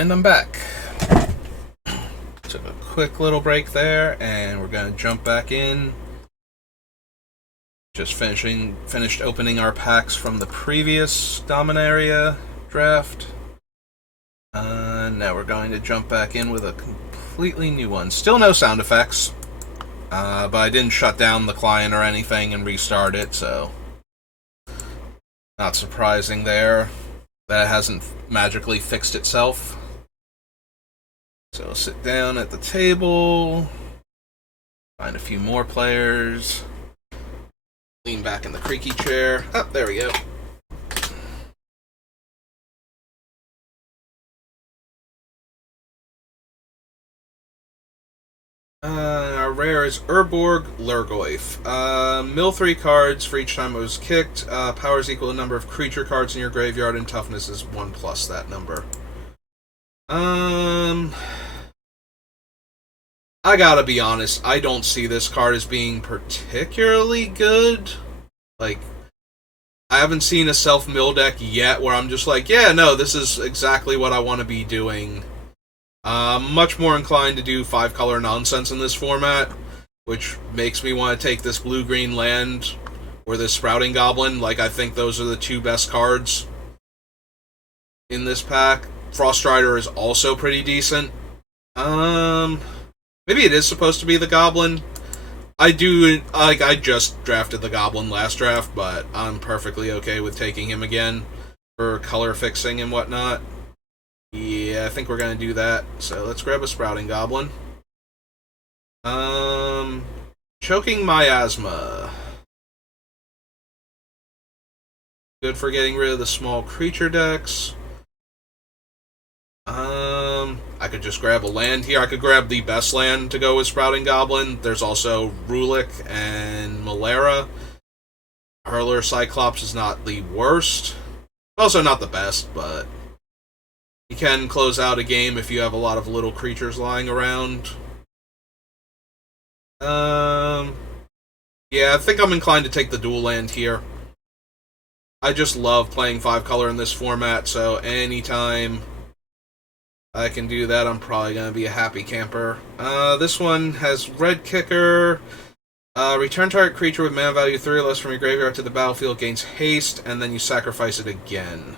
And I'm back. Took a quick little break there, and we're gonna jump back in. Just finished opening our packs from the previous Dominaria draft. Now we're going to jump back in with a completely new one. Still no sound effects, but I didn't shut down the client or anything and restart it, so not surprising there. That hasn't magically fixed itself. So sit down at the table, find a few more players, lean back in the creaky chair. Oh, there we go. Our rare is Urborg Lurgoyf. Mill 3 cards for each time it was kicked. Power is equal to the number of creature cards in your graveyard, and toughness is 1 plus that number. I gotta be honest, I don't see this card as being particularly good. Like, I haven't seen a self-mill deck yet where I'm just like, yeah, no, this is exactly what I want to be doing. Much more inclined to do 5-color nonsense in this format, which makes me want to take this blue-green land or this Sprouting Goblin. Like, I think those are the two best cards in this pack. Frost Rider is also pretty decent. Maybe it is supposed to be the Goblin. I just drafted the Goblin last draft, but I'm perfectly okay with taking him again for color fixing and whatnot. Yeah, I think we're going to do that. So let's grab a Sprouting Goblin. Choking Miasma. Good for getting rid of the small creature decks. I could just grab a land here. I could grab the best land to go with Sprouting Goblin. There's also Rulik and Malera. Hurler Cyclops is not the worst. Also not the best, but you can close out a game if you have a lot of little creatures lying around. Yeah, I think I'm inclined to take the dual land here. I just love playing 5-color in this format, so anytime I can do that, I'm probably going to be a happy camper. This one has Red Kicker. Return target creature with mana value 3 or less from your graveyard to the battlefield gains haste, and then you sacrifice it again.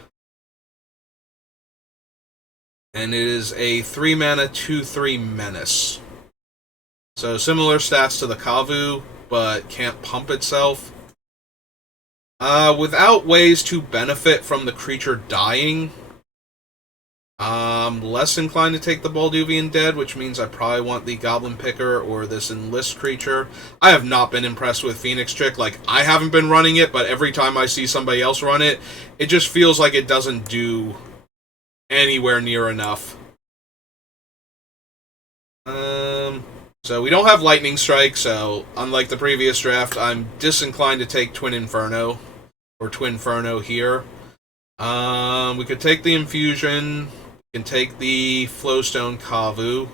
And it is a 3-mana 2/3 menace. So similar stats to the Kavu, but can't pump itself. Without ways to benefit from the creature dying, less inclined to take the Balduvian Dead, which means I probably want the Goblin Picker or this Enlist creature. I have not been impressed with Phoenix Chick. Like, I haven't been running it, but every time I see somebody else run it, it just feels like it doesn't do anywhere near enough. So we don't have Lightning Strike, so unlike the previous draft, I'm disinclined to take Twin Inferno or Twinferno here. We could take the Infusion. We can take the Flowstone Kavu.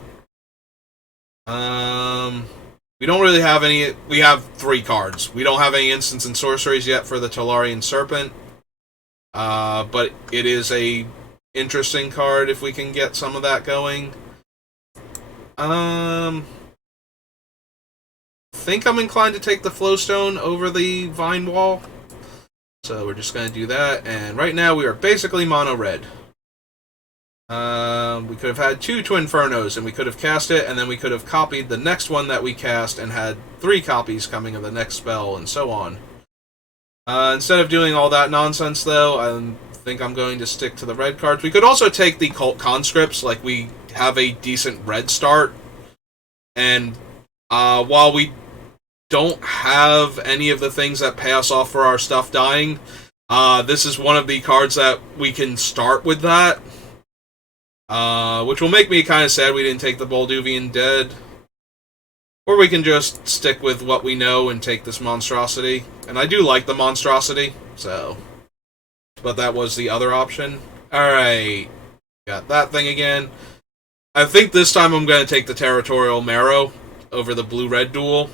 We don't really have any. We have 3 cards. We don't have any instants and sorceries yet for the Tolarian Serpent. But it is a interesting card if we can get some of that going. I think I'm inclined to take the Flowstone over the Vine Wall. So we're just going to do that, and right now we are basically mono-red. We could have had 2 Twinfernos, and we could have cast it, and then we could have copied the next one that we cast, and had 3 copies coming of the next spell, and so on. Instead of doing all that nonsense, though, I think I'm going to stick to the red cards. We could also take the Cult Conscripts, like we have a decent red start, and while we don't have any of the things that pay us off for our stuff dying, this is one of the cards that we can start with that. Which will make me kind of sad we didn't take the Balduvian Dead. Or we can just stick with what we know and take this Monstrosity. And I do like the Monstrosity, so. But that was the other option. Alright. Got that thing again. I think this time I'm going to take the Territorial Marrow over the blue-red duel.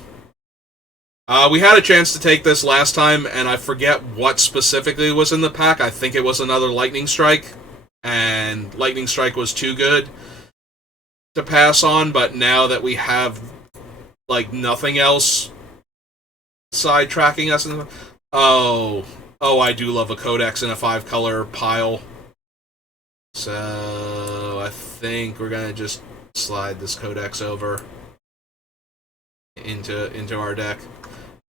We had a chance to take this last time, and I forget what specifically was in the pack. I think it was another Lightning Strike. and Lightning Strike was too good to pass on, but now that we have, like, nothing else sidetracking us, I do love a Codex in a 5-color pile. So I think we're gonna just slide this Codex over into our deck.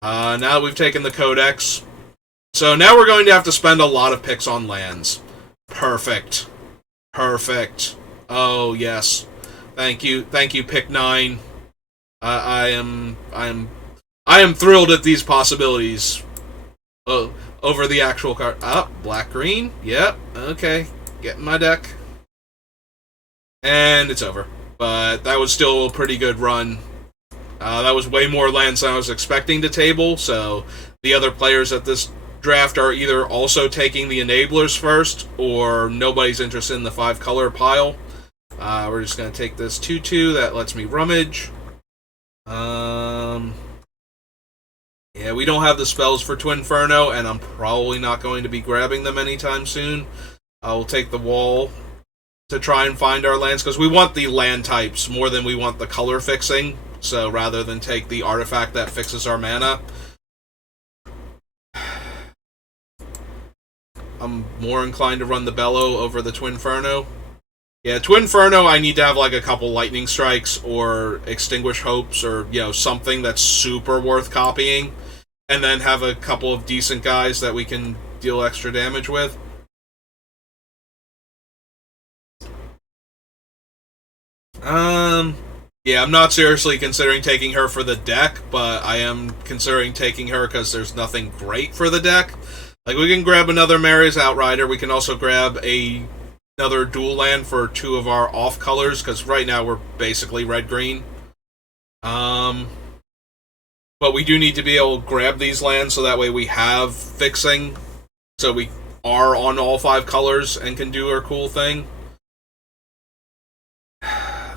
Now that we've taken the Codex, so now we're going to have to spend a lot of picks on lands. Perfect. Oh yes, thank you, pick 9. I am thrilled at these possibilities. Over the actual card. Black green. Yep. Okay. Get in my deck. And it's over. But that was still a pretty good run. That was way more lands than I was expecting to table, so the other players at this draft are either also taking the enablers first, or nobody's interested in the 5-color pile. We're just going to take this 2/2 that lets me rummage. Yeah, we don't have the spells for Twinferno, and I'm probably not going to be grabbing them anytime soon. I will take the wall to try and find our lands, because we want the land types more than we want the color fixing. So rather than take the artifact that fixes our mana, I'm more inclined to run the Bellow over the Twinferno. Yeah, Twinferno, I need to have like a couple Lightning Strikes or Extinguish Hopes or, something that's super worth copying, and then have a couple of decent guys that we can deal extra damage with. Yeah, I'm not seriously considering taking her for the deck, but I am considering taking her because there's nothing great for the deck. Like, we can grab another Mary's Outrider, we can also grab another dual land for 2 of our off colors, because right now we're basically red-green. But we do need to be able to grab these lands so that way we have fixing, so we are on all 5 colors and can do our cool thing.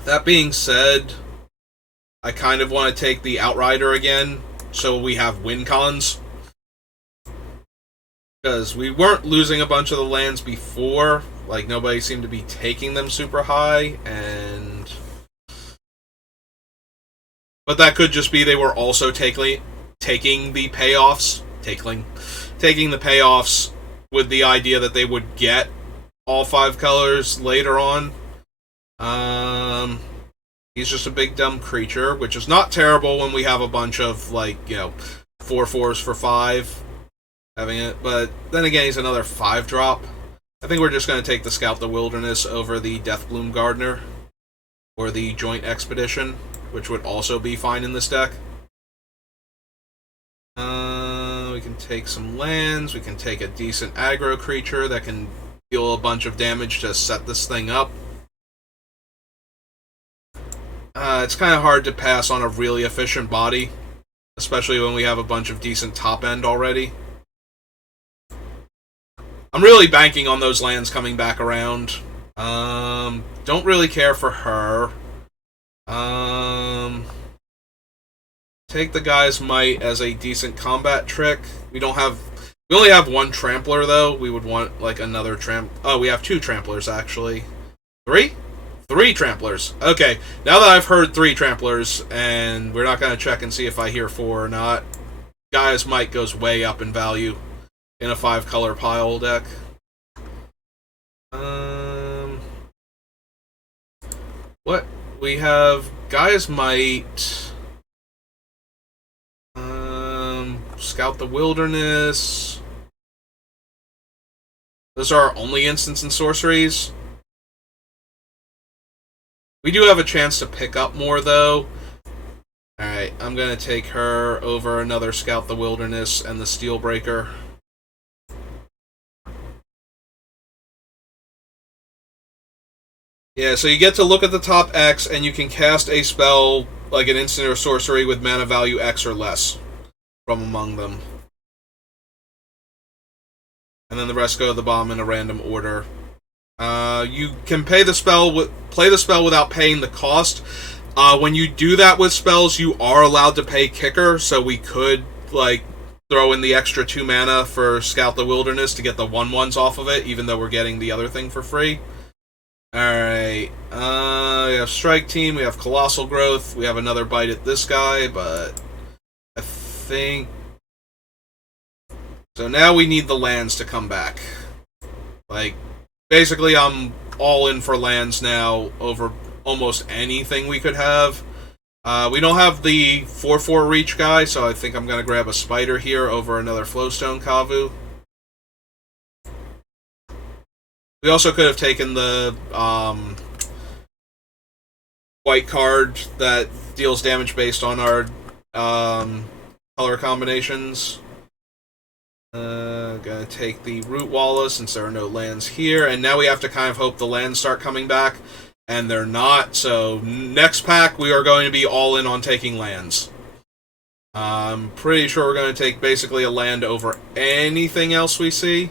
That being said, I kind of want to take the Outrider again, so we have win cons. Because we weren't losing a bunch of the lands before, like nobody seemed to be taking them super high, but that could just be they were also taking the payoffs, taking the payoffs with the idea that they would get all 5 colors later on. He's just a big dumb creature, which is not terrible when we have a bunch of 4/4s for 5 having it, but then again he's another 5-drop. I think we're just going to take the Scout the Wilderness over the Deathbloom Gardener or the Joint Expedition, which would also be fine in this deck. We can take some lands, we can take a decent aggro creature that can deal a bunch of damage to set this thing up. It's kind of hard to pass on a really efficient body, especially when we have a bunch of decent top end already. I'm really banking on those lands coming back around. Don't really care for her. Take the Guy's Might as a decent combat trick. We only have 1 Trampler though. We would want another we have 2 Tramplers actually. 3? 3 Tramplers. Okay, now that I've heard 3 Tramplers, and we're not going to check and see if I hear 4 or not, Guy's Might goes way up in value in a 5-color pile deck. What? We have Guy's Might, Scout the Wilderness. Those are our only instants and sorceries. We do have a chance to pick up more, though. Alright, I'm going to take her over another Scout the Wilderness and the Steelbreaker. Yeah, so you get to look at the top X, and you can cast a spell, like an instant or sorcery, with mana value X or less from among them. And then the rest go to the bottom in a random order. You can play the spell without paying the cost. When you do that with spells, you are allowed to pay kicker, so we could throw in the extra 2 mana for Scout the Wilderness to get the 1/1s off of it, even though we're getting the other thing for free. Alright, we have Strike Team, we have Colossal Growth, we have another bite at this guy, but I think... So now we need the lands to come back. Like, basically I'm all in for lands now over almost anything we could have. We don't have the 4/4 reach guy, so I think I'm going to grab a Spider here over another Flowstone Kavu. We also could have taken the white card that deals damage based on our color combinations. Gonna take the Root Walla since there are no lands here, and now we have to kind of hope the lands start coming back, and they're not, so next pack we are going to be all in on taking lands. I'm pretty sure we're going to take basically a land over anything else we see.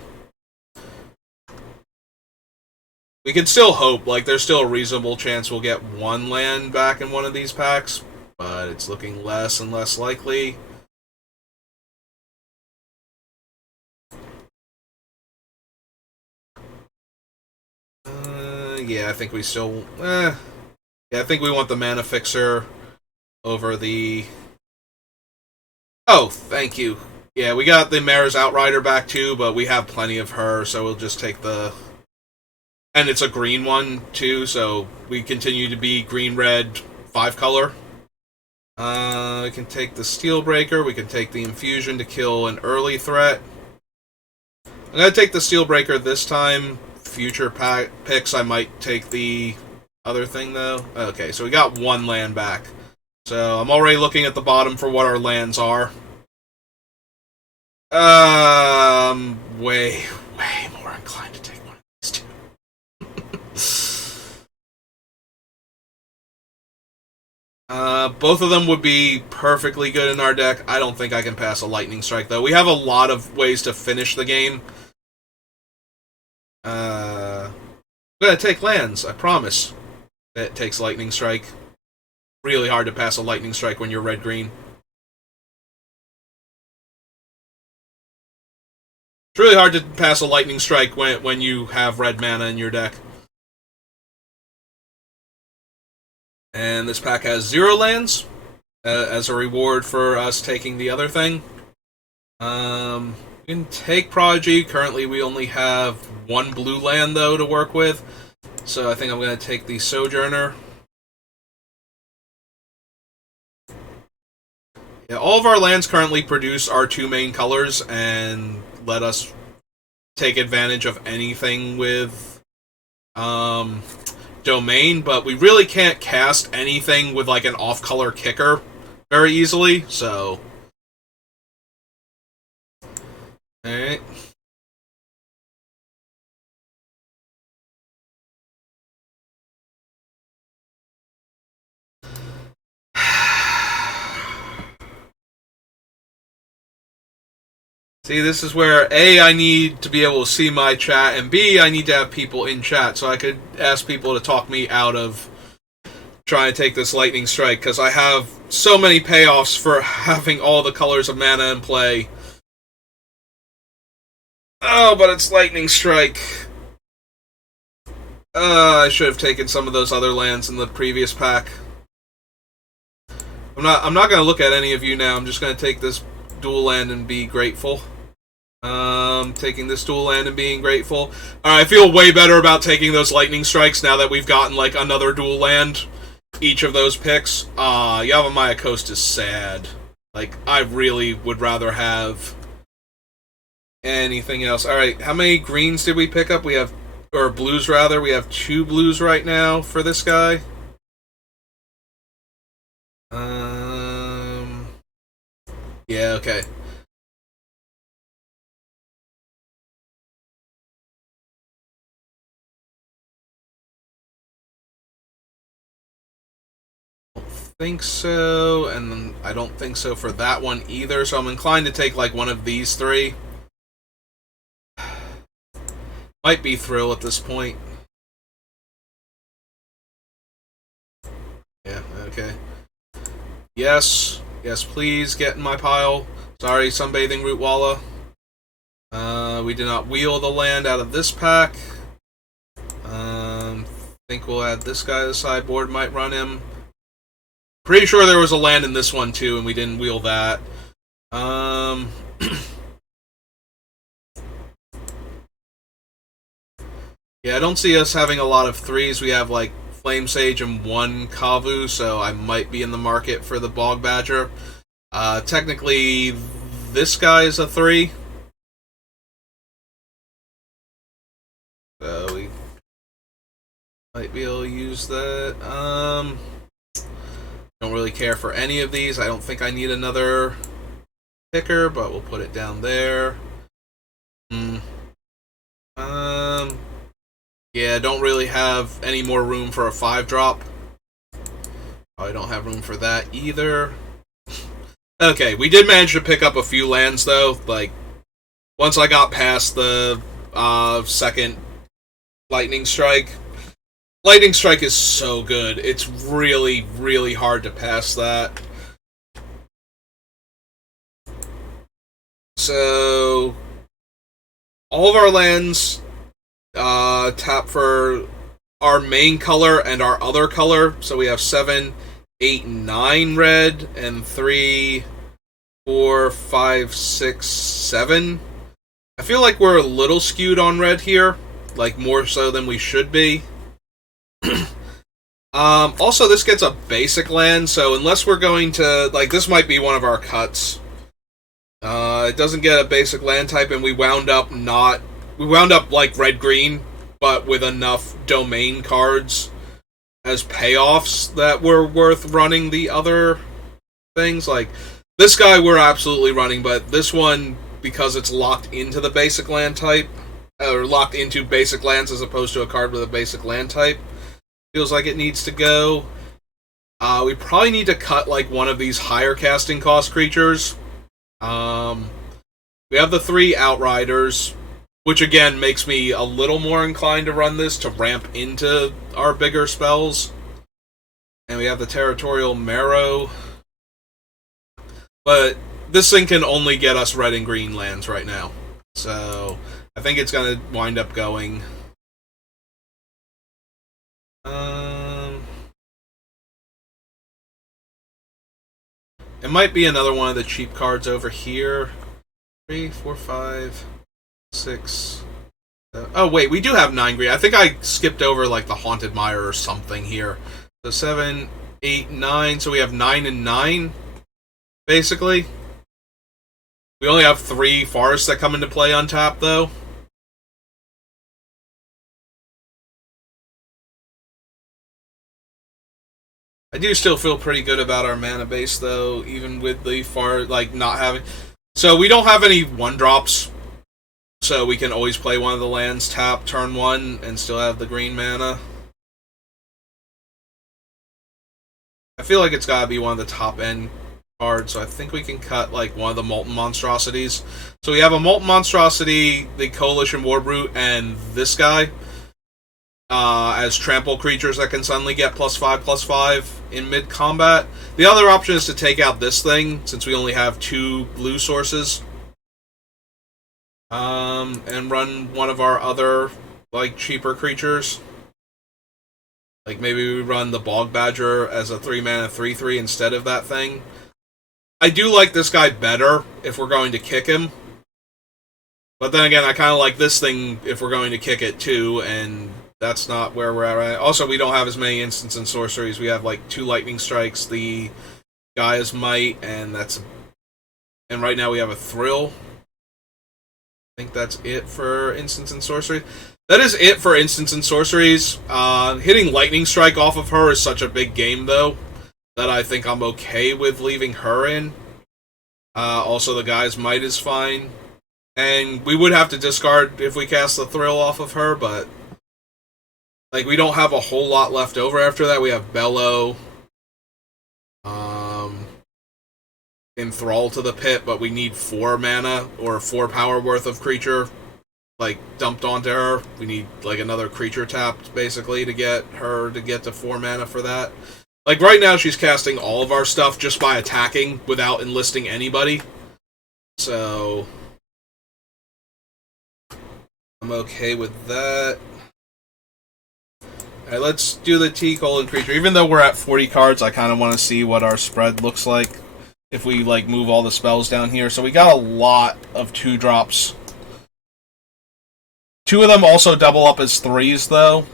We can still hope, like, there's still a reasonable chance we'll get one land back in one of these packs, but it's looking less and less likely. Yeah, I think we still... yeah, I think we want the Mana Fixer over the... Oh, thank you. Yeah, we got the Mara's Outrider back too, but we have plenty of her, so we'll just take the... And it's a green one, too, so we continue to be green-red 5-color. We can take the Steelbreaker, we can take the Infusion to kill an early threat. I'm going to take the Steelbreaker this time. Future picks, I might take the other thing, though. Okay, so we got one land back. So I'm already looking at the bottom for what our lands are. Way more inclined to take one of these two. Both of them would be perfectly good in our deck. I don't think I can pass a Lightning Strike, though. We have a lot of ways to finish the game. I'm gonna take lands, I promise. It takes Lightning Strike. Really hard to pass a Lightning Strike when you're red-green. It's really hard to pass a Lightning Strike when you have red mana in your deck. And this pack has 0 lands as a reward for us taking the other thing. We can take Prodigy. Currently we only have 1 blue land, though, to work with. So I think I'm going to take the Sojourner. Yeah, all of our lands currently produce our 2 main colors and let us take advantage of anything with Domain, but we really can't cast anything with like an off-color kicker very easily, so... Alright. See, this is where, A, I need to be able to see my chat, and B, I need to have people in chat, so I could ask people to talk me out of trying to take this Lightning Strike, because I have so many payoffs for having all the colors of mana in play. Oh, but it's Lightning Strike. I should have taken some of those other lands in the previous pack. I'm not going to look at any of you now, I'm just going to take this dual land and be grateful. Taking this dual land and being grateful. I feel way better about taking those Lightning Strikes now that we've gotten, like, another dual land each of those picks. Yavimaya Coast is sad. Like, I really would rather have anything else. Alright, how many greens did we pick up? We have, or blues rather, we have 2 blues right now for this guy. Yeah, okay. Think so, and I don't think so for that one either, so I'm inclined to take like one of these 3. Might be Thrill at this point. Yeah, okay. Yes, yes, please get in my pile. Sorry, Sunbathing Root Walla. We did not wheel the land out of this pack. think we'll add this guy to the sideboard, might run him. Pretty sure there was a land in this one too, and we didn't wheel that. Yeah, I don't see us having a lot of threes. We have like Flame Sage and one Kavu, so I might be in the market for the Bog Badger. Technically, this guy is a 3. So we might be able to use that. Don't really care for any of these. I don't think I need another picker, but we'll put it down there. Yeah, don't really have any more room for a 5-drop. I don't have room for that either. Okay, we did manage to pick up a few lands, though. Like, once I got past the second Lightning Strike. Lightning Strike is so good. It's really, really hard to pass that. So, all of our lands tap for our main color and our other color. So we have 7, 8, 9 red, and 3, 4, 5, 6, 7. I feel like we're a little skewed on red here, like more so than we should be. Also, this gets a basic land, so unless we're going to, like, this might be one of our cuts. It doesn't get a basic land type, and we wound up like red-green, but with enough domain cards as payoffs that were worth running the other things. Like, this guy we're absolutely running, but this one, because it's locked into the basic land type, or locked into basic lands as opposed to a card with a basic land type, feels like it needs to go. We probably need to cut, like, one of these higher casting cost creatures. We have the 3 Outriders, which again makes me a little more inclined to run this to ramp into our bigger spells. And we have the Territorial Marrow. But this thing can only get us red and green lands right now. So I think it's going to wind up going. It might be another one of the cheap cards over here. 3, 4, 5, 6. Oh, wait, we do have 9 green. I think I skipped over, like, the Haunted Mire or something here. So 7, 8, 9. So we have 9 and 9, basically. We only have 3 forests that come into play on tap, though. I do still feel pretty good about our mana base, though, even with the not having... So we don't have any 1-drops, so we can always play one of the lands tap turn 1 and still have the green mana. I feel like it's gotta be one of the top-end cards, so I think we can cut, like, one of the Molten Monstrosities. So we have a Molten Monstrosity, the Coalition Warbrute, and this guy. As trample creatures that can suddenly get +5/+5 in mid-combat. The other option is to take out this thing, since we only have 2 blue sources. And run one of our other, like, cheaper creatures. Like, maybe we run the Bog Badger as a 3-mana 3/3 instead of that thing. I do like this guy better if we're going to kick him. But then again, I kind of like this thing if we're going to kick it too, and that's not where we're at right now. Also, we don't have as many instants and sorceries. We have, like, 2 Lightning Strikes, the Gaia's Might, and right now we have a Thrill. I think that's it for instants and sorcery. That is it for instants and sorceries. Hitting Lightning Strike off of her is such a big game, though, that I think I'm okay with leaving her in. Also, the Gaia's Might is fine. And we would have to discard if we cast the Thrill off of her, but... like, we don't have a whole lot left over after that. We have Bellow. Enthrall to the Pit, but we need 4 mana, or 4 power worth of creature, like, dumped onto her. We need, like, another creature tapped, basically, to get her to get to 4 mana for that. Like, right now she's casting all of our stuff just by attacking, without enlisting anybody. So... I'm okay with that. Alright, let's do the T-colon creature. Even though we're at 40 cards, I kind of want to see what our spread looks like if we, like, move all the spells down here. So we got a lot of 2-drops. 2 of them also double up as 3s, though.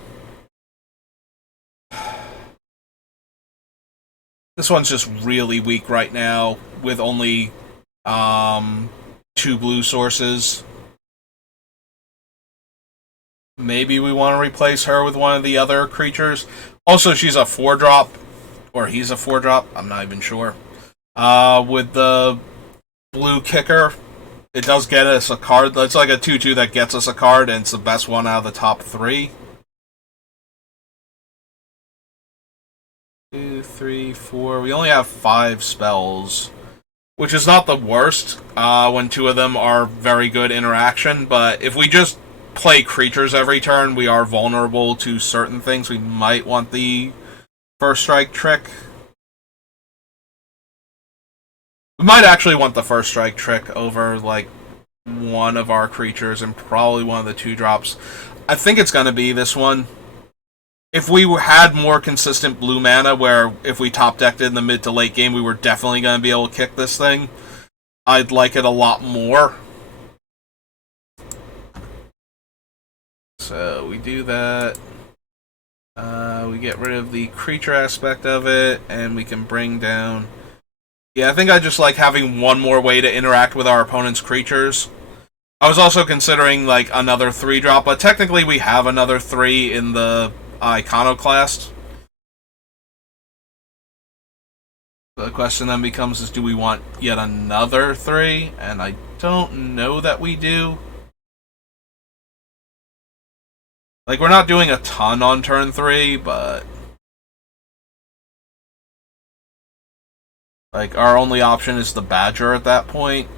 This one's just really weak right now, with only 2 blue sources. Maybe we want to replace her with one of the other creatures. Also, she's a 4-drop, or he's a 4-drop, I'm not even sure. With the blue kicker, it does get us a card. It's like a 2/2 that gets us a card, and it's the best one out of the top 3. 2, 3, 4. We only have 5 spells, which is not the worst when 2 of them are very good interaction, but if we just play creatures every turn, we are vulnerable to certain things. We might want the first strike trick. We might actually want the first strike trick over, like, one of our creatures and probably one of the 2-drops. I think it's going to be this one. If we had more consistent blue mana, where if we top decked it in the mid to late game, we were definitely going to be able to kick this thing, I'd like it a lot more. So we do that. We get rid of the creature aspect of it, and we can bring down... Yeah, I think I just like having one more way to interact with our opponent's creatures. I was also considering, like, another 3-drop, but technically we have another 3 in the Iconoclast. The question then becomes, is do we want yet another 3? And I don't know that we do. Like, we're not doing a ton on turn 3, but... like, our only option is the Badger at that point.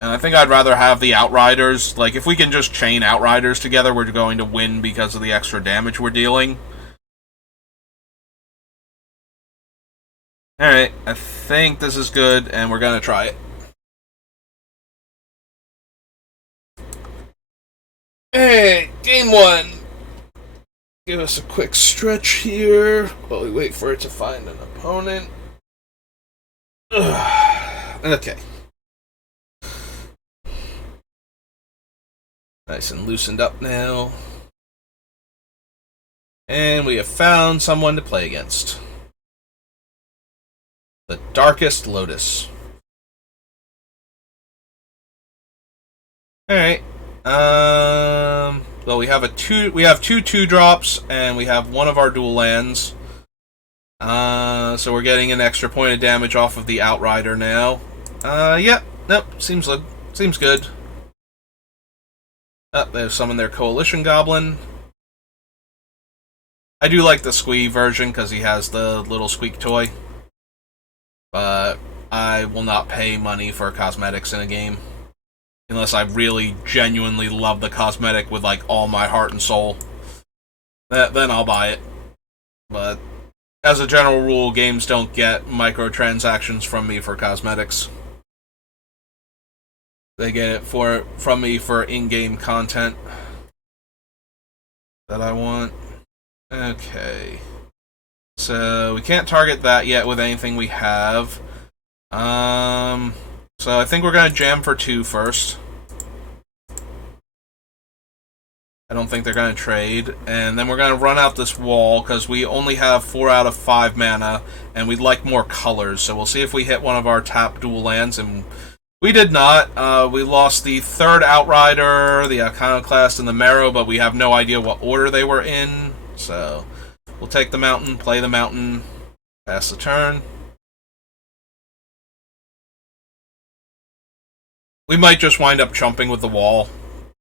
And I think I'd rather have the Outriders. Like, if we can just chain Outriders together, we're going to win because of the extra damage we're dealing. Alright, I think this is good, and we're going to try it. Hey, game 1! Give us a quick stretch here while we wait for it to find an opponent. Ugh. Okay. Nice and loosened up now. And we have found someone to play against. The Darkest Lotus. Alright. Well, we have two 2-drops, and we have one of our dual lands. So we're getting an extra point of damage off of the Outrider now. Yep, nope, seems good. They've summoned their Coalition Goblin. I do like the Squee version because he has the little squeak toy. But I will not pay money for cosmetics in a game. Unless I really genuinely love the cosmetic with, like, all my heart and soul. Then I'll buy it. But as a general rule, games don't get microtransactions from me for cosmetics. They get it from me for in-game content that I want. Okay. So we can't target that yet with anything we have. So I think we're going to jam for 2 first. I don't think they're going to trade. And then we're going to run out this wall because we only have 4 out of 5 mana, and we'd like more colors. So we'll see if we hit one of our tap dual lands, and we did not. We lost the 3rd Outrider, the Iconoclast, and the Marrow, but we have no idea what order they were in. So we'll take the mountain, play the mountain, pass the turn. We might just wind up chumping with the wall.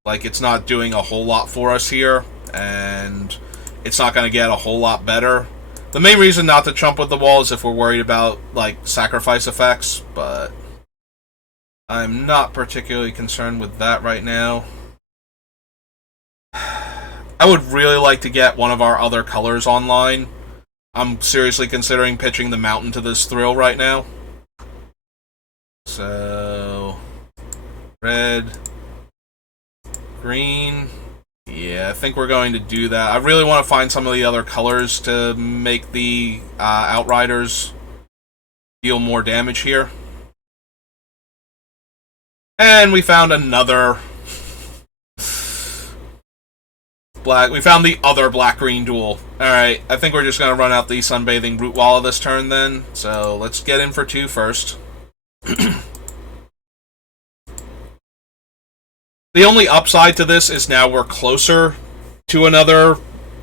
Like, it's not doing a whole lot for us here, and it's not going to get a whole lot better. The main reason not to chump with the wall is if we're worried about, like, sacrifice effects, but I'm not particularly concerned with that right now. I would really like to get one of our other colors online. I'm seriously considering pitching the mountain to this thrill right now. So red, green, Yeah, I think we're going to do that. I really want to find some of the other colors to make the Outriders deal more damage here. And we found another black. We found the other black-green duel. Alright, I think we're just going to run out the Sunbathing Rootwalla this turn then. So let's get in for 2 first. The only upside to this is now we're closer to another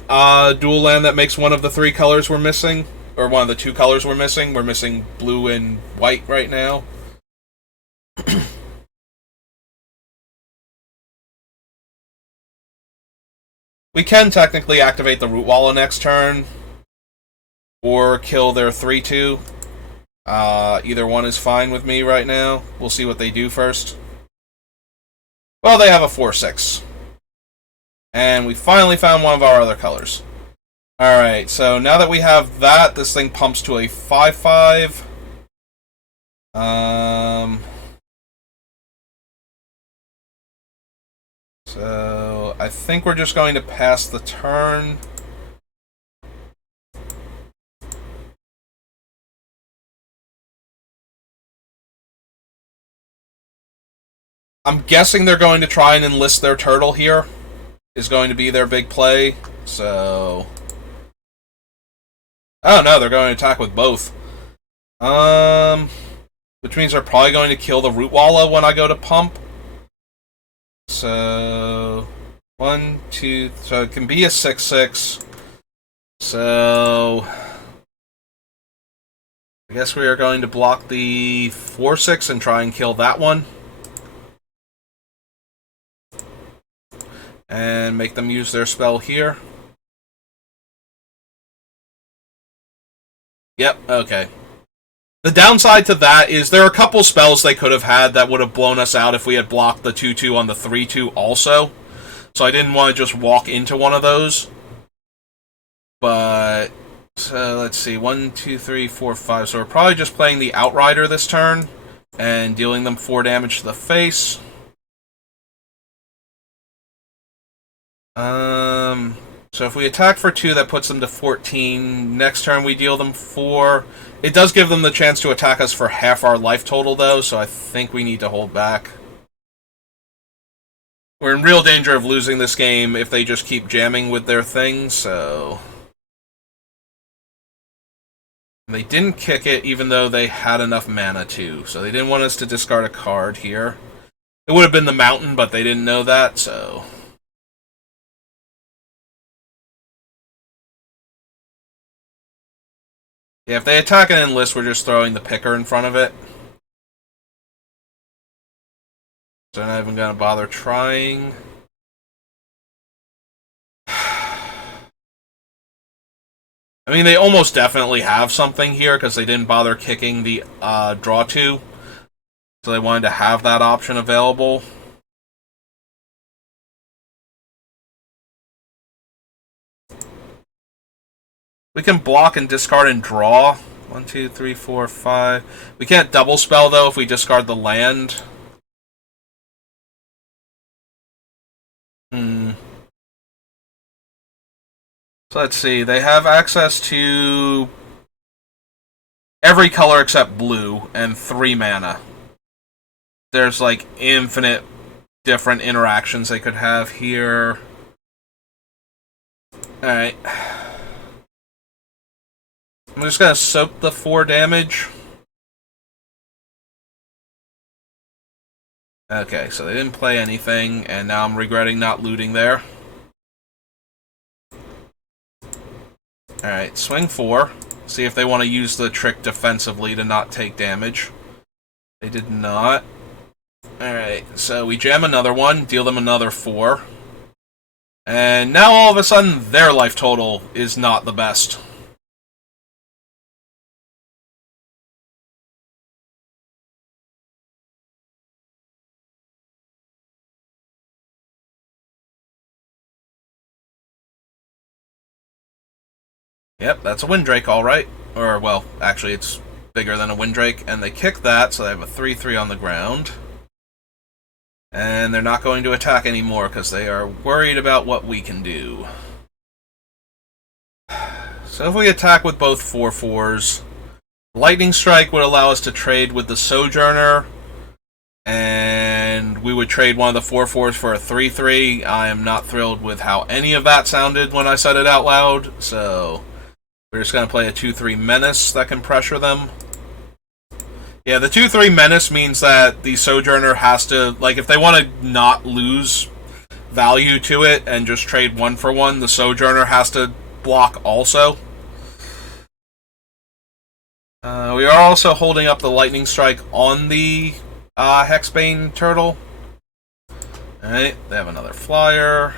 dual land that makes one of the 3 colors we're missing. Or one of the 2 colors we're missing. We're missing blue and white right now. We can technically activate the Rootwalla next turn. Or kill their 3-2. Either one is fine with me right now. We'll see what they do first. Well, they have a 4-6. And we finally found one of our other colors. Alright, so now that we have that, this thing pumps to a 5-5. So I think we're just going to pass the turn. I'm guessing they're going to try and enlist their turtle here. Is going to be their big play. So... oh no, they're going to attack with both. Which means they're probably going to kill the Rootwalla when I go to pump. So... 1, 2... so it can be a 6-6. So... I guess we are going to block the 4-6 and try and kill that one. And make them use their spell here. Yep, okay. The downside to that is there are a couple spells they could have had that would have blown us out if we had blocked the 2-2 on the 3-2 also. So I didn't want to just walk into one of those. But, let's see, 1, 2, 3, 4, 5. So we're probably just playing the Outrider this turn and dealing them 4 damage to the face. So if we attack for 2, that puts them to 14. Next turn we deal them 4. It does give them the chance to attack us for half our life total, though, so I think we need to hold back. We're in real danger of losing this game if they just keep jamming with their things, so... they didn't kick it, even though they had enough mana to, so they didn't want us to discard a card here. It would have been the Mountain, but they didn't know that, so... yeah, if they attack and enlist, we're just throwing the picker in front of it. So I'm not even going to bother trying. I mean, they almost definitely have something here, because they didn't bother kicking the draw 2. So they wanted to have that option available. We can block and discard and draw. 1, 2, 3, 4, 5. We can't double spell, though, if we discard the land. So let's see. They have access to every color except blue and 3 mana. There's, like, infinite different interactions they could have here. Alright. I'm just gonna soak the 4 damage. Okay, so they didn't play anything, and now I'm regretting not looting there. Alright, swing 4. See if they want to use the trick defensively to not take damage. They did not. Alright, so we jam another one, deal them another 4. And now all of a sudden, their life total is not the best. Yep, that's a Windrake, alright. Or, well, actually it's bigger than a Windrake, and they kick that, so they have a 3-3 on the ground. And they're not going to attack anymore because they are worried about what we can do. So if we attack with both 4/4s, Lightning Strike would allow us to trade with the Sojourner, and we would trade one of the 4/4s for a 3/3. I am not thrilled with how any of that sounded when I said it out loud, so we're just going to play a 2/3 Menace that can pressure them. Yeah, the 2/3 Menace means that the Sojourner has to, like, if they want to not lose value to it and just trade 1-for-1, the Sojourner has to block also. We are also holding up the Lightning Strike on the Hexbane Turtle. Alright, they have another flyer.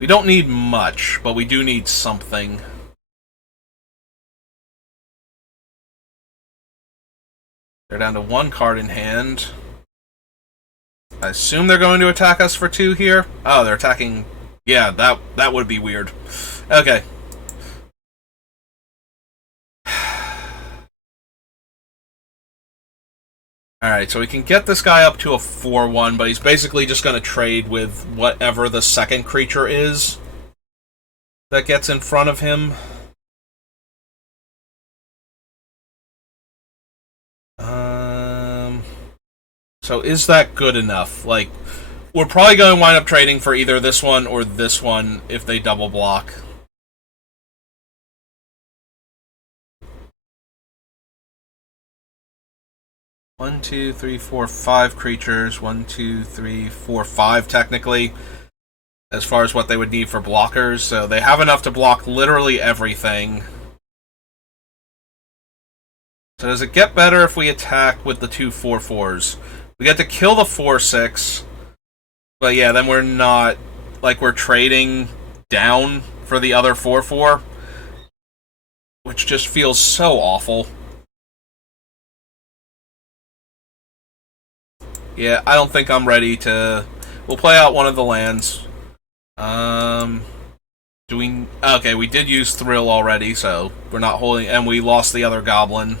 We don't need much, but we do need something. They're down to 1 card in hand. I assume they're going to attack us for 2 here. Oh, they're attacking... Yeah, that would be weird. Okay. Alright, so we can get this guy up to a 4/1, but he's basically just going to trade with whatever the second creature is that gets in front of him. So is that good enough? Like, we're probably going to wind up trading for either this one or this one if they double block. One, two, three, four, 5 creatures. 1, 2, 3, 4, 5 technically, as far as what they would need for blockers. So they have enough to block literally everything. So does it get better if we attack with the 2 4/4s? We get to kill the 4/6, but yeah, then we're not, like, we're trading down for the other 4/4, which just feels so awful. Yeah, I don't think I'm ready to... We'll play out one of the lands. Okay, we did use Thrill already, so we're not holding... And we lost the other Goblin,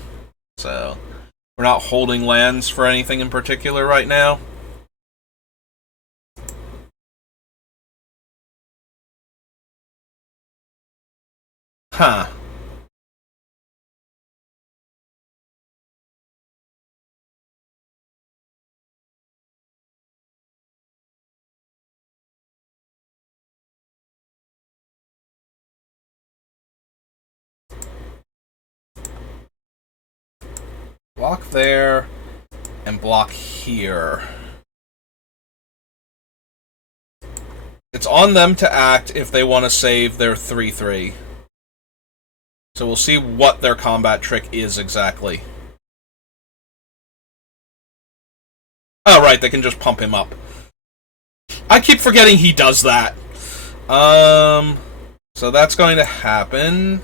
so... We're not holding lands for anything in particular right now. Huh. Block there, and block here. It's on them to act if they want to save their 3/3. So we'll see what their combat trick is exactly. Oh, right, they can just pump him up. I keep forgetting he does that. So that's going to happen.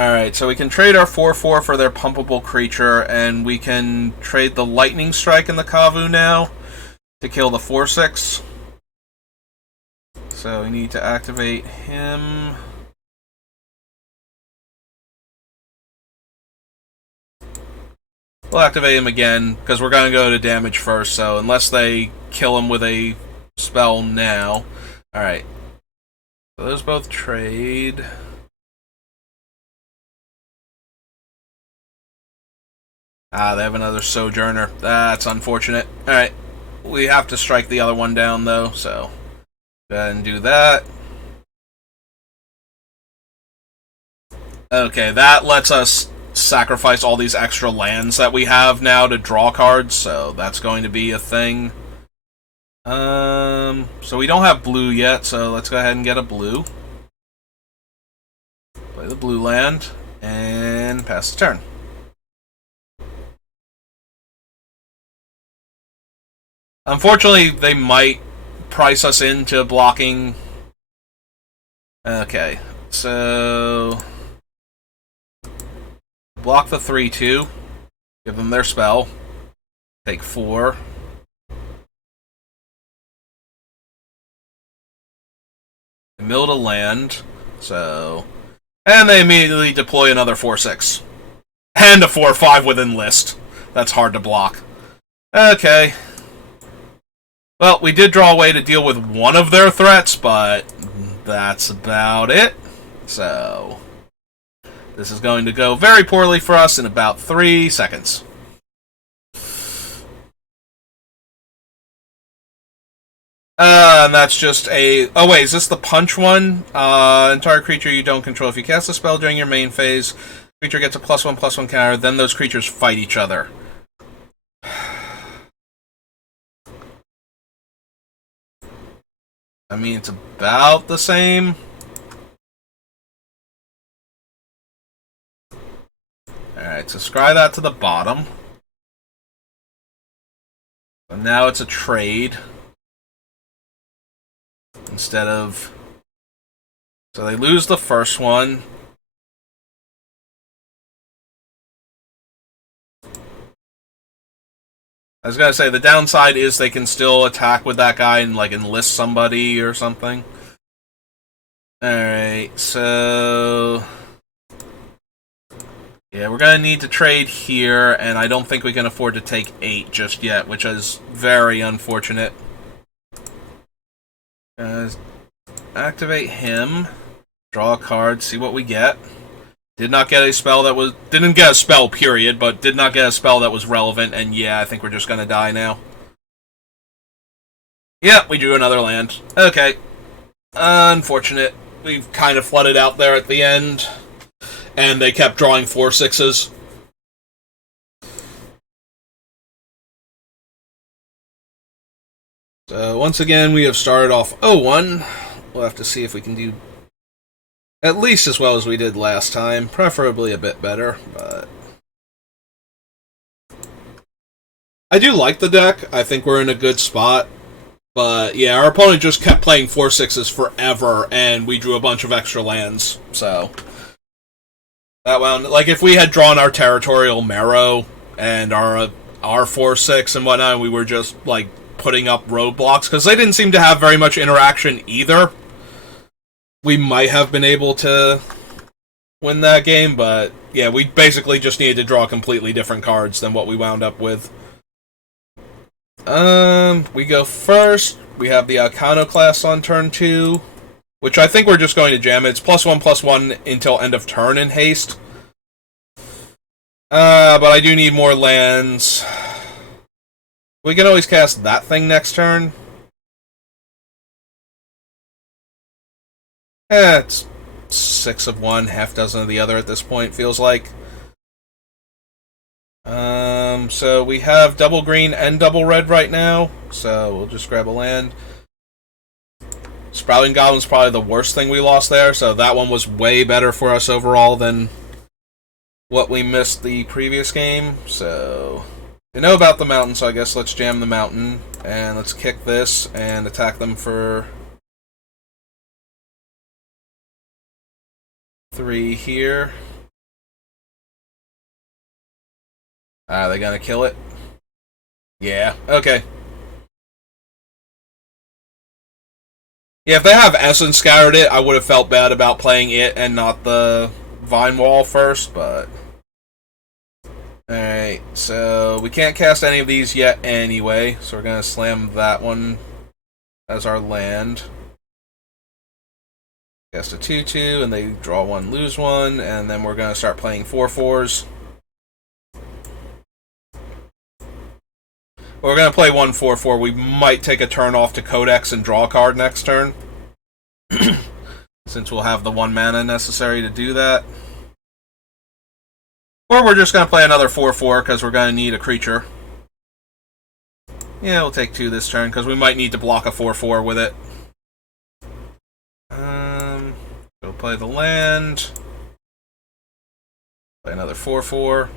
Alright, so we can trade our 4/4 for their pumpable creature, and we can trade the Lightning Strike in the Kavu now to kill the 4/6. So we need to activate him. We'll activate him again, because we're going to go to damage first, so unless they kill him with a spell now. Alright. So those both trade. Ah, they have another Sojourner. That's unfortunate. Alright. We have to strike the other one down, though, so go ahead and do that. Okay, that lets us sacrifice all these extra lands that we have now to draw cards, so that's going to be a thing. So we don't have blue yet, so let's go ahead and get a blue. Play the blue land, and pass the turn. Unfortunately, they might price us into blocking. Okay, so block the 3/2. Give them their spell. Take 4. Milled a land. So, and they immediately deploy another 4/6. And a 4/5 with Enlist. That's hard to block. Okay. Well, we did draw a way to deal with one of their threats, but that's about it. So, this is going to go very poorly for us in about 3 seconds. And that's just a... Oh, wait, is this the punch one? Entire creature you don't control. If you cast a spell during your main phase, creature gets a +1/+1 counter, then those creatures fight each other. I mean, it's about the same. Alright, so scry that to the bottom. So now it's a trade. Instead of... So they lose the first one. I was gonna say, the downside is they can still attack with that guy and, like, enlist somebody or something. Alright, so... Yeah, we're gonna need to trade here, and I don't think we can afford to take 8 just yet, which is very unfortunate. Activate him. Draw a card, see what we get. Did not get a spell that was... Didn't get a spell, period, but did not get a spell that was relevant, and yeah, I think we're just gonna die now. Yeah, we drew another land. Okay. Unfortunate. We've kind of flooded out there at the end, and they kept drawing 4/6s. So, once again, we have started off 0-1. We'll have to see if we can do at least as well as we did last time. Preferably a bit better, but... I do like the deck. I think we're in a good spot. But, yeah, our opponent just kept playing 4/6s forever, and we drew a bunch of extra lands, so... That one, like, if we had drawn our Territorial Marrow and our 4/6 and whatnot, we were just, like, putting up roadblocks, because they didn't seem to have very much interaction either. We might have been able to win that game, but yeah, we basically just needed to draw completely different cards than what we wound up with. We go first. We have the Iconoclast on turn 2, which I think we're just going to jam. It's +1/+1 until end of turn in haste. But I do need more lands. We can always cast that thing next turn. It's 6 of one, half dozen of the other at this point, feels like. So we have double green and double red right now, so we'll just grab a land. Sprouting Goblin's probably the worst thing we lost there, so that one was way better for us overall than what we missed the previous game. So, we know about the mountain, so I guess let's jam the mountain, and let's kick this and attack them for 3 here. Are they gonna kill it? Yeah, okay. Yeah, if they have Essence scoured it, I would have felt bad about playing it and not the Vine Wall first, but... Alright, so we can't cast any of these yet anyway, so we're gonna slam that one as our land. Cast a 2/2, and they draw 1, lose 1, and then we're gonna start playing 4/4s. We're going to play 1 4/4. We might take a turn off to Codex and draw a card next turn. Since we'll have the 1 mana necessary to do that. Or we're just going to play another 4/4 because we're going to need a creature. Yeah, we'll take 2 this turn because we might need to block a 4/4 with it. Go play the land. Play another 4/4.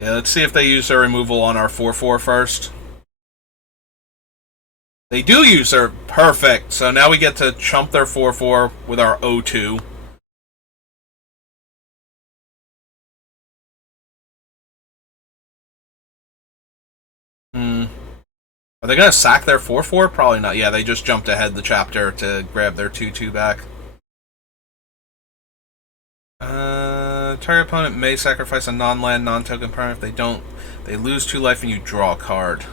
Yeah, let's see if they use their removal on our 4/4 first. They do use their... Perfect. So now we get to chump their 4/4 with our 0/2. Are they going to sack their 4/4? Probably not. Yeah, they just jumped ahead the chapter to grab their 2/2 back. Target opponent may sacrifice a non-land, non-token permanent. If they don't, they lose 2 life and you draw a card.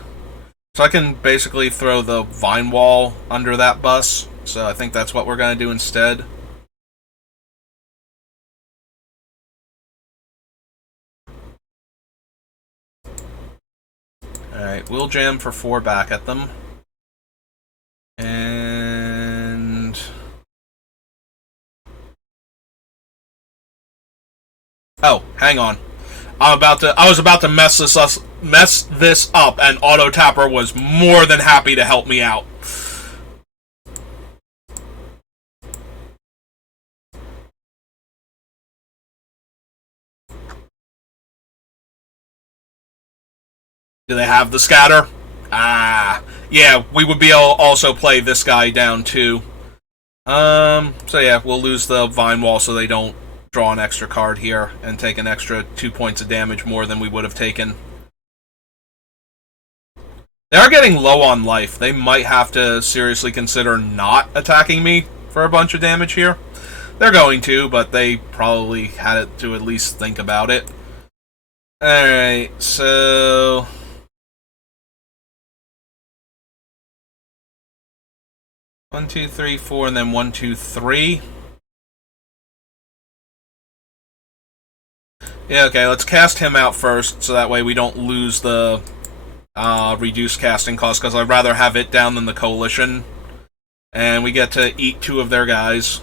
So I can basically throw the Vine Wall under that bus. So I think that's what we're going to do instead. Alright, we'll jam for 4 back at them. And... oh, hang on. I was about to mess this up, and Auto Tapper was more than happy to help me out. Do they have the scatter? Ah, yeah, we would be able to also play this guy down too. So yeah, we'll lose the Vine Wall so they don't draw an extra card here and take an extra 2 points of damage more than we would have taken. They are getting low on life. They might have to seriously consider not attacking me for a bunch of damage here. They're going to, but they probably had to at least think about it. Alright, so... 1, 2, 3, 4, and then 1, 2, 3. Yeah, okay, let's cast him out first, so that way we don't lose the reduced casting cost, because I'd rather have it down than the Coalition. And we get to eat 2 of their guys.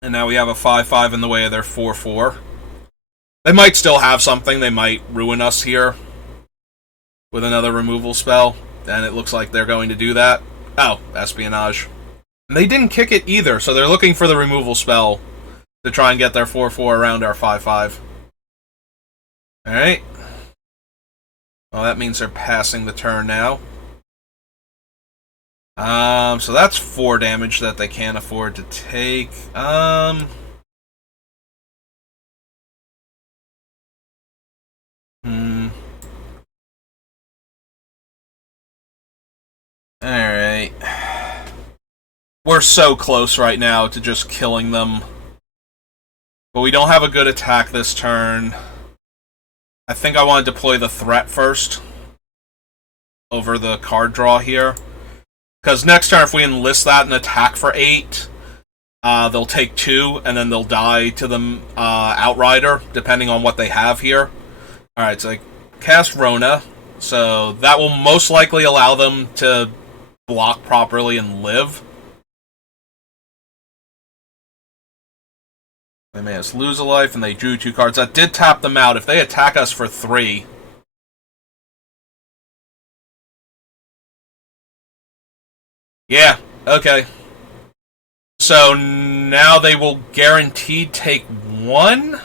And now we have a 5/5 in the way of their 4/4. They might still have something, they might ruin us here with another removal spell, and it looks like they're going to do that. Oh, Espionage. And they didn't kick it either, so they're looking for the removal spell to try and get their 4/4 around our 5/5. Alright. Well, that means they're passing the turn now. So that's 4 damage that they can't afford to take. Alright. We're so close right now to just killing them. But we don't have a good attack this turn. I think I want to deploy the threat first over the card draw here. Because next turn, if we enlist that and attack for 8, they'll take 2, and then they'll die to the Outrider, depending on what they have here. Alright, so I cast Rona. So that will most likely allow them to block properly and live. They made us lose a life, and they drew 2 cards. That did tap them out. If they attack us for 3... yeah, okay. So now they will guaranteed take 1,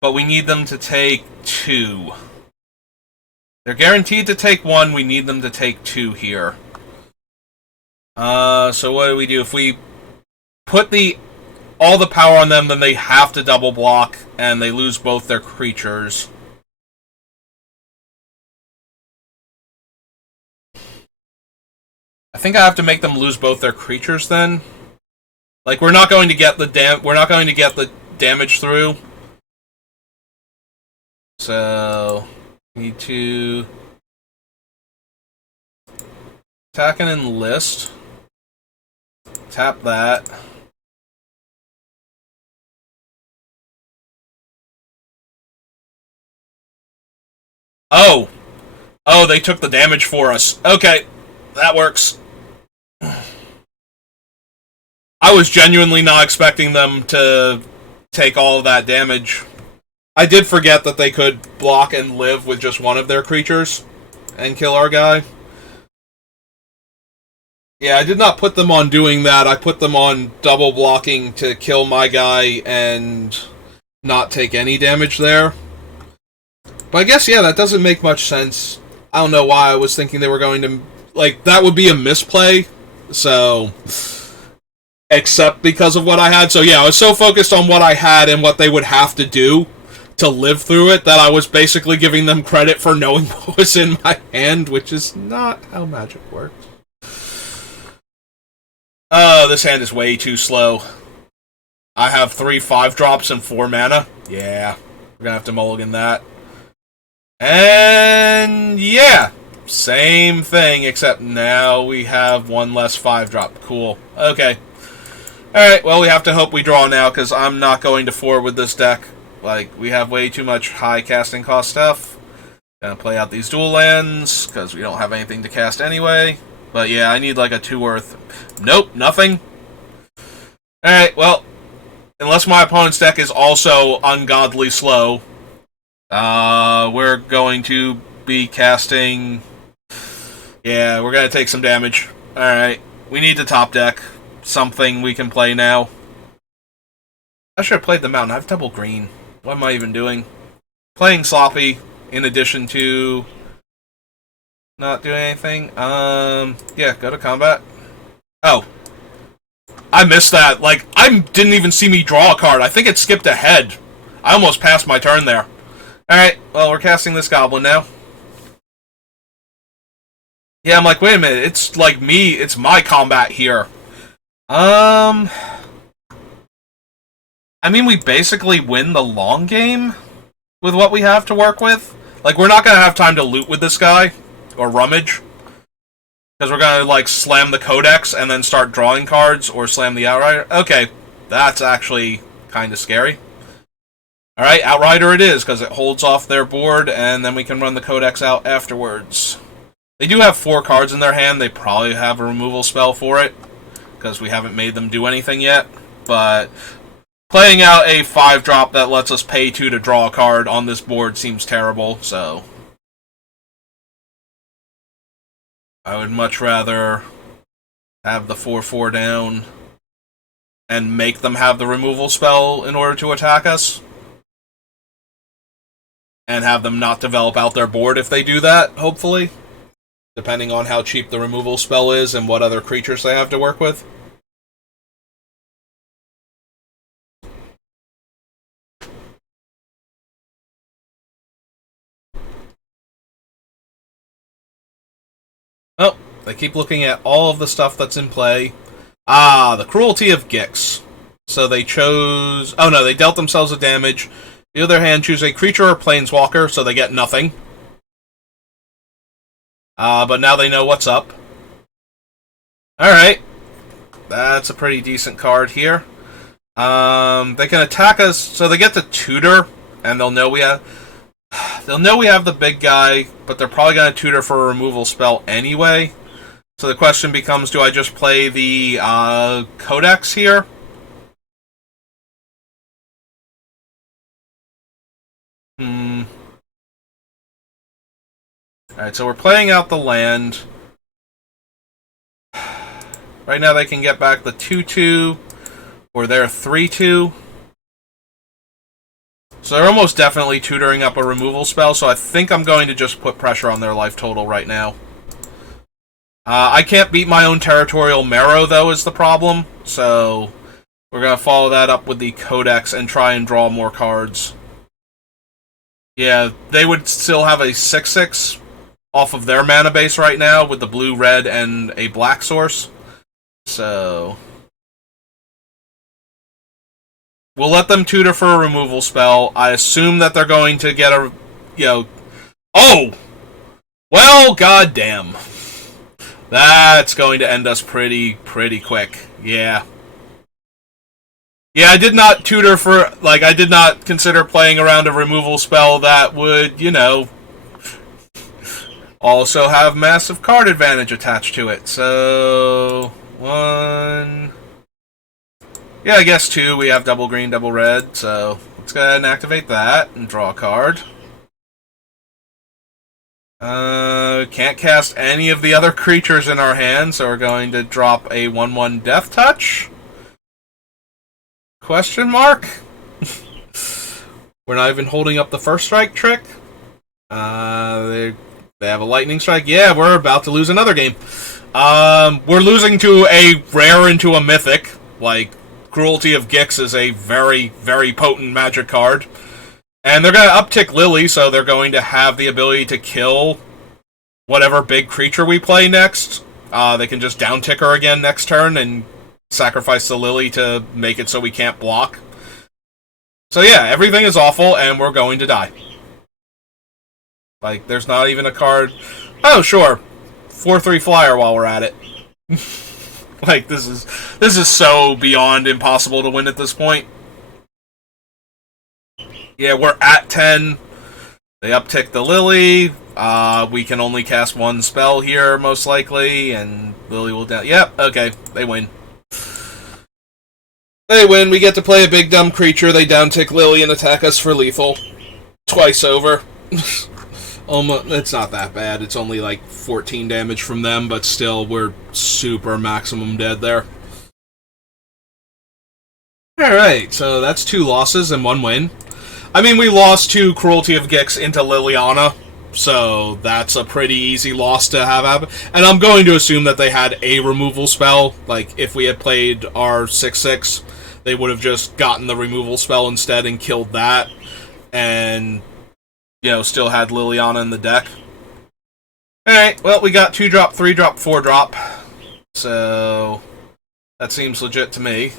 but we need them to take 2. They're guaranteed to take 1, we need them to take 2 here. So what do? If we put all the power on them, then they have to double block, and they lose both their creatures. I think I have to make them lose both their creatures then. Like, we're not going to get the damage through. So need to attack and enlist. Tap that. Oh! Oh, they took the damage for us. Okay, that works. I was genuinely not expecting them to take all of that damage. I did forget that they could block and live with just one of their creatures and kill our guy. Yeah, I did not put them on doing that. I put them on double blocking to kill my guy and not take any damage there. But I guess, yeah, that doesn't make much sense. I don't know why I was thinking they were going to... like, that would be a misplay. So... except because of what I had. So yeah, I was so focused on what I had and what they would have to do to live through it that I was basically giving them credit for knowing what was in my hand, which is not how Magic works. This hand is way too slow. I have 3 5-drops and 4 mana. Yeah, we're gonna have to mulligan that. And yeah, same thing, except now we have 1 less 5-drop. Cool. Okay. Alright, well, we have to hope we draw now, because I'm not going to forward with this deck. Like, we have way too much high casting cost stuff. Gonna play out these dual lands, because we don't have anything to cast anyway. But yeah, I need like a 2-worth. Nope, nothing. Alright, well, unless my opponent's deck is also ungodly slow, we're going to be casting... Yeah, we're going to take some damage. Alright, we need the top deck. Something we can play now. I should have played the mountain. I have double green. What am I even doing? Playing sloppy, in addition to not doing anything. Yeah, go to combat. Oh. I missed that. Like, I didn't even see me draw a card. I think it skipped ahead. I almost passed my turn there. Alright, well, we're casting this goblin now. Yeah, I'm like, wait a minute. It's like me. It's my combat here. I mean, we basically win the long game with what we have to work with. Like, we're not going to have time to loot with this guy, or rummage, because we're going to, like, slam the Codex and then start drawing cards, or slam the Outrider. Okay, that's actually kind of scary. Alright, Outrider it is, because it holds off their board, and then we can run the Codex out afterwards. They do have 4 cards in their hand. They probably have a removal spell for it, because we haven't made them do anything yet. But playing out a 5-drop that lets us pay 2 to draw a card on this board seems terrible, so I would much rather have the 4/4 down and make them have the removal spell in order to attack us, and have them not develop out their board if they do that, hopefully, depending on how cheap the removal spell is and what other creatures they have to work with. Oh, they keep looking at all of the stuff that's in play. Ah, the Cruelty of Gix. So they chose... Oh no, they dealt themselves a damage. The other hand, choose a creature or planeswalker, so they get nothing. But now they know what's up. Alright. That's a pretty decent card here. They can attack us, so they get to tutor, and they'll know we have... They'll know we have the big guy, but they're probably going to tutor for a removal spell anyway. So the question becomes, do I just play the Codex here? Alright, so we're playing out the land. Right now they can get back the 2/2, or their 3/2. So they're almost definitely tutoring up a removal spell, so I think I'm going to just put pressure on their life total right now. I can't beat my own Territorial Marrow, though, is the problem. So we're going to follow that up with the Codex and try and draw more cards. Yeah, they would still have a 6/6 off of their mana base right now with the blue, red, and a black source. So we'll let them tutor for a removal spell. I assume that they're going to get a, Oh! Well, goddamn. That's going to end us pretty quick. Yeah. Yeah, I did not tutor for, I did not consider playing around a removal spell that would, also have massive card advantage attached to it. So 1... Yeah, I guess 2. We have double green, double red, so let's go ahead and activate that and draw a card. Can't cast any of the other creatures in our hand, so we're going to drop a 1/1 Death Touch. Question mark? We're not even holding up the first strike trick. They have a lightning strike. Yeah, we're about to lose another game. We're losing to a rare and to a mythic. Cruelty of Gix is a very, very potent magic card. And they're going to uptick Lily, so they're going to have the ability to kill whatever big creature we play next. They can just downtick her again next turn and sacrifice the Lily to make it so we can't block. So yeah, everything is awful, and we're going to die. Like, there's not even a card... Oh, sure. 4/3 flyer while we're at it. Like, this is so beyond impossible to win at this point. Yeah, we're at 10. They uptick the Lily. We can only cast one spell here, most likely, and Lily will down... Yep, okay, they win. They win. We get to play a big dumb creature. They downtick Lily and attack us for lethal. Twice over. Almost, it's not that bad. It's only like 14 damage from them, but still, we're super maximum dead there. Alright, so that's 2 losses and 1 win. I mean, we lost to Cruelty of Gix into Liliana, so that's a pretty easy loss to have happen. And I'm going to assume that they had a removal spell. Like, if we had played our 6/6, they would have just gotten the removal spell instead and killed that. And, you know, still had Liliana in the deck. Alright, well, we got 2-drop, 3-drop, 4-drop. So, that seems legit to me.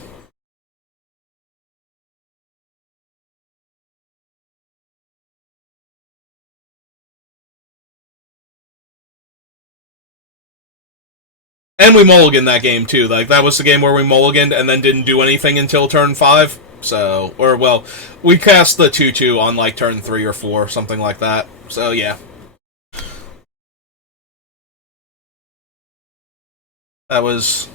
And we mulliganed that game, too. Like, that was the game where we mulliganed and then didn't do anything until turn 5. So, or, well, we cast the 2/2 on, like, turn 3 or 4, something like that. So, yeah. That was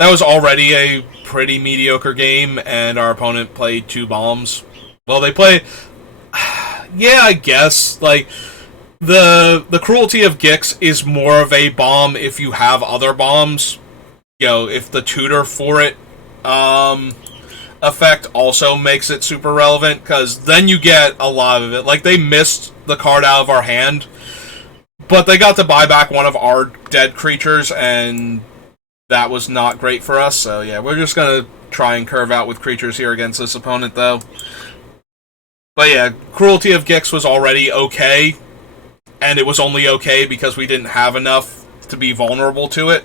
already a pretty mediocre game, and our opponent played 2 bombs. Well, they play... Yeah, I guess. Like... The Cruelty of Gix is more of a bomb if you have other bombs. You know, if the tutor for it effect also makes it super relevant, because then you get a lot of it. Like, they missed the card out of our hand, but they got to buy back one of our dead creatures, and that was not great for us. So yeah, we're just going to try and curve out with creatures here against this opponent, though. But yeah, Cruelty of Gix was already okay. And it was only okay because we didn't have enough to be vulnerable to it.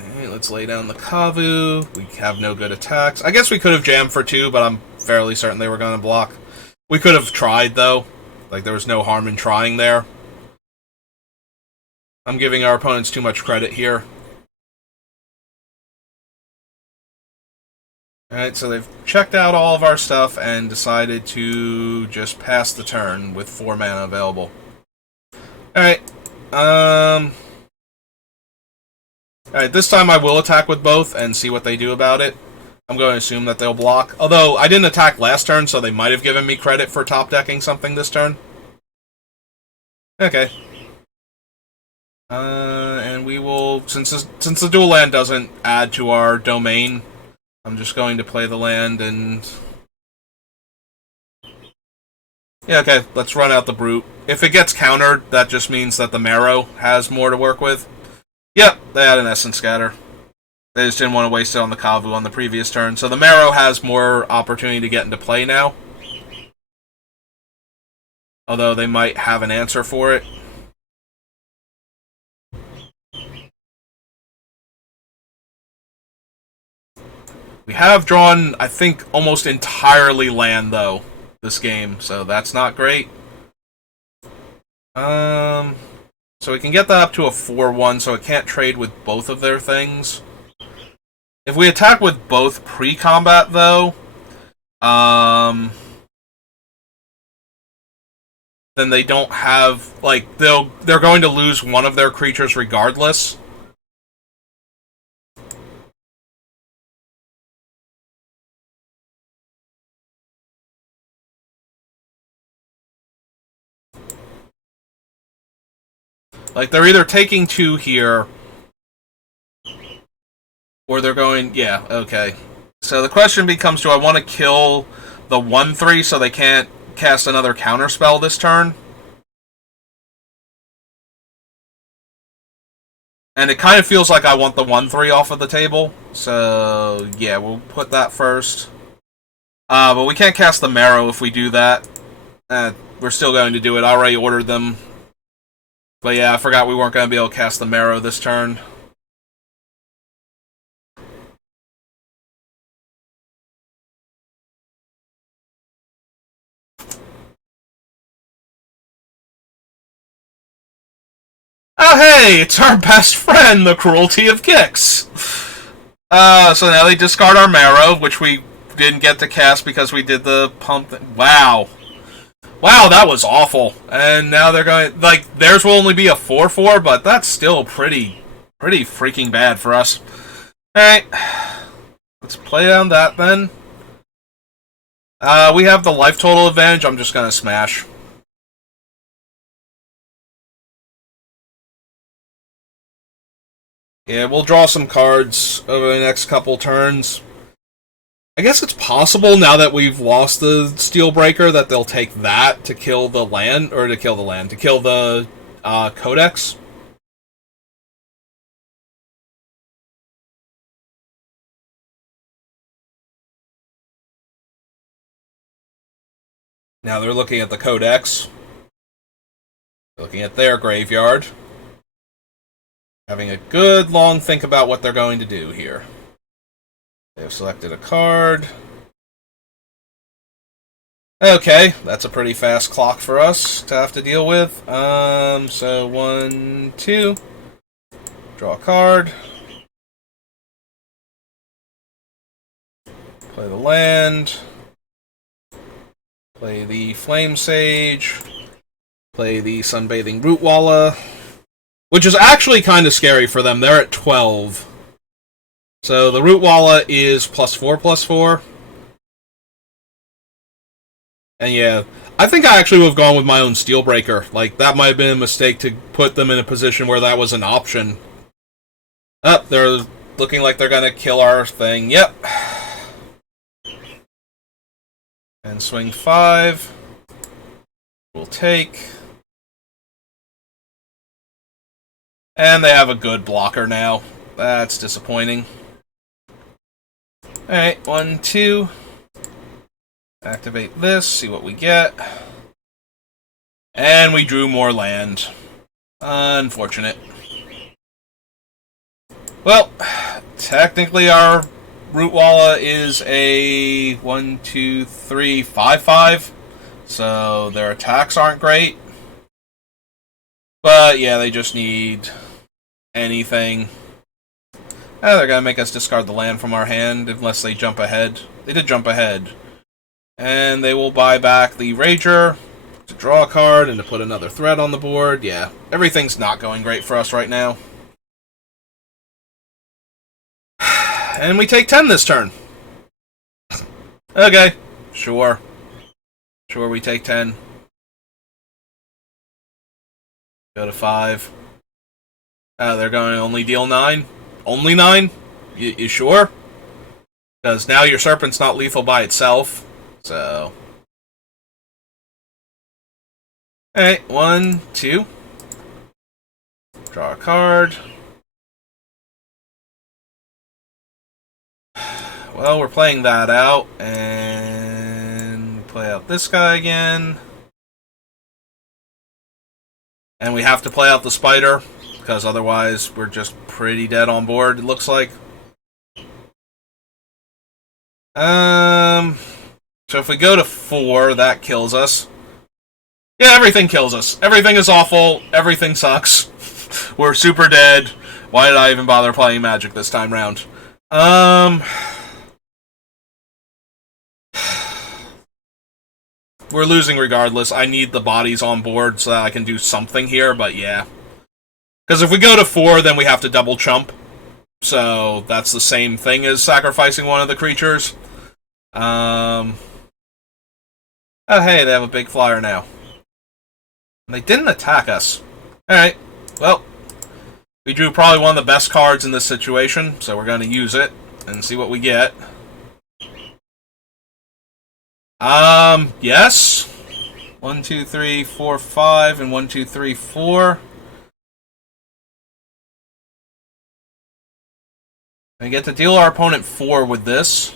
Alright, let's lay down the Kavu. We have no good attacks. I guess we could have jammed for 2, but I'm fairly certain they were going to block. We could have tried, though. Like, there was no harm in trying there. I'm giving our opponents too much credit here. Alright, so they've checked out all of our stuff and decided to just pass the turn with 4 mana available. Alright, alright, this time I will attack with both and see what they do about it. I'm going to assume that they'll block. Although, I didn't attack last turn, so they might have given me credit for top-decking something this turn. Okay. And we will, since the dual land doesn't add to our domain, I'm just going to play the land and... Yeah, okay, let's run out the Brute. If it gets countered, that just means that the Marrow has more to work with. Yep, they had an Essence Scatter. They just didn't want to waste it on the Kavu on the previous turn. So the Marrow has more opportunity to get into play now. Although they might have an answer for it. We have drawn, I think, almost entirely land, though, this game, so that's not great. So we can get that up to a 4/1, so it can't trade with both of their things. If we attack with both pre-combat, though, then they don't have, like, they're going to lose one of their creatures regardless. Like, they're either taking 2 here, or they're going... Yeah, okay. So the question becomes, do I want to kill the 1/3 so they can't cast another counterspell this turn? And it kind of feels like I want the 1/3 off of the table. So, yeah, we'll put that first. But we can't cast the Marrow if we do that. We're still going to do it. I already ordered them. But yeah, I forgot we weren't going to be able to cast the Marrow this turn. Oh hey, it's our best friend, the Cruelty of Kicks! So now they discard our Marrow, which we didn't get to cast because we did the pump. Wow. Wow, that was awful. And now they're going... Like, theirs will only be a 4-4, but that's still pretty freaking bad for us. Alright. Let's play down that, then. We have the life total advantage. I'm just gonna smash. Yeah, we'll draw some cards over the next couple turns. I guess it's possible now that we've lost the Steelbreaker that they'll take that to kill the land, to kill the Codex. Now they're looking at the Codex. They're looking at their graveyard. Having a good long think about what they're going to do here. They've selected a card. Okay, that's a pretty fast clock for us to have to deal with. So 1, 2. Draw a card. Play the land. Play the Flame Sage. Play the Sunbathing Rootwalla. Which is actually kind of scary for them. They're at 12. So the Rootwalla is +4/+4. And yeah, I think I actually would have gone with my own Steelbreaker. Like, that might have been a mistake to put them in a position where that was an option. Oh, they're looking like they're gonna kill our thing. Yep. And swing 5. We'll take. And they have a good blocker now. That's disappointing. Alright, 1, 2. Activate this, see what we get. And we drew more land. Unfortunate. Well, technically our Rootwalla is a 1, 2, 3, 5/5. So their attacks aren't great. But yeah, they just need anything. They're gonna make us discard the land from our hand unless they jump ahead. They did jump ahead. And they will buy back the Rager to draw a card and to put another threat on the board. Yeah, everything's not going great for us right now. And we take 10 this turn. Okay, sure. Sure, we take 10. Go to 5. They're going to only deal 9? Only 9? You sure? Because now your Serpent's not lethal by itself. So. Alright, 1, 2. Draw a card. Well, we're playing that out. And play out this guy again. And we have to play out the spider, because otherwise we're just pretty dead on board, it looks like. So if we go to 4, that kills us. Yeah, everything kills us. Everything is awful. Everything sucks. We're super dead. Why did I even bother playing Magic this time round? We're losing regardless. I need the bodies on board so that I can do something here, but yeah. Because if we go to 4, then we have to double chump. So that's the same thing as sacrificing one of the creatures. Oh, hey, they have a big flyer now. And they didn't attack us. Alright, well, we drew probably one of the best cards in this situation, so we're going to use it and see what we get. Yes. 1, 2, 3, 4, 5, and 1, 2, 3, 4. We get to deal our opponent 4 with this.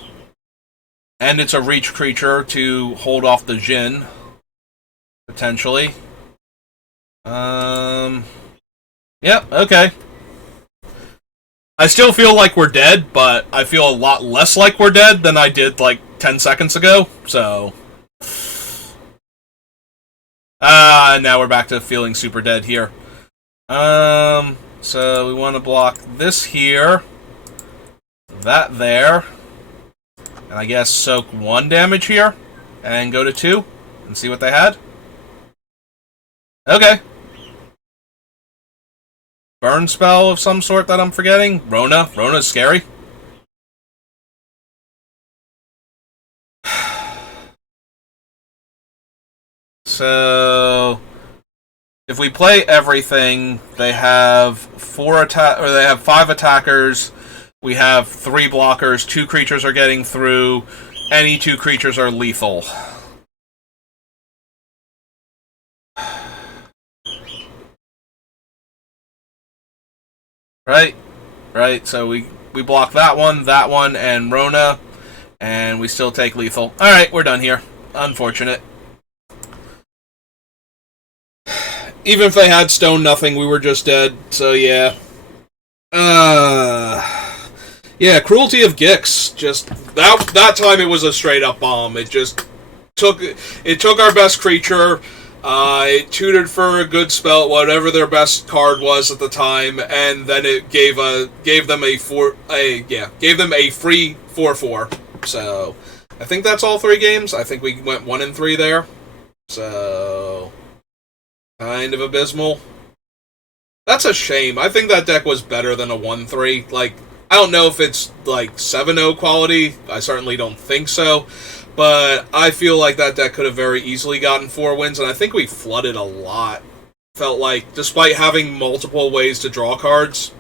And it's a reach creature to hold off the Jin, potentially. Yeah, okay. I still feel like we're dead, but I feel a lot less like we're dead than I did, like, 10 seconds ago, so... now we're back to feeling super dead here. So we want to block this here, that there, and I guess soak 1 damage here, and go to 2, and see what they had. Okay. Burn spell of some sort that I'm forgetting. Rona. Rona's scary. So if we play everything, they have 5 attackers. We have 3 blockers. 2 creatures are getting through. Any 2 creatures are lethal. Right. So we block that one, and Rona, and we still take lethal. Alright, we're done here. Unfortunate. Even if they had stone nothing, we were just dead, so yeah. Yeah, Cruelty of Gix. Just, that time it was a straight up bomb. It just took our best creature, it tutored for a good spell, whatever their best card was at the time, and then it gave them a free 4/4. So I think that's all 3 games. I think we went 1-3 there. So kind of abysmal. That's a shame. I think that deck was better than a 1-3. Like, I don't know if it's like 7-0 quality. I certainly don't think so. But I feel like that deck could have very easily gotten 4 wins, and I think we flooded a lot. Felt like, despite having multiple ways to draw cards.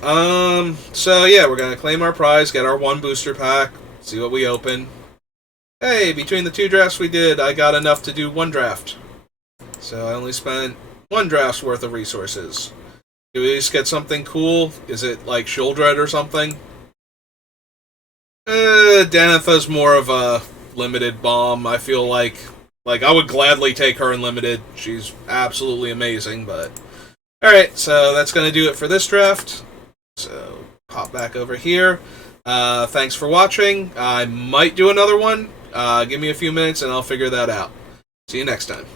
So yeah, we're gonna claim our prize, get our 1 booster pack, see what we open. Hey, between the 2 drafts we did, I got enough to do 1 draft. So I only spent 1 draft's worth of resources. Do we just get something cool? Is it like Shieldred or something? Danitha's more of a limited bomb. I feel like I would gladly take her in limited. She's absolutely amazing, but... Alright, so that's going to do it for this draft. So, pop back over here. Thanks for watching. I might do another one. Give me a few minutes and I'll figure that out. See you next time.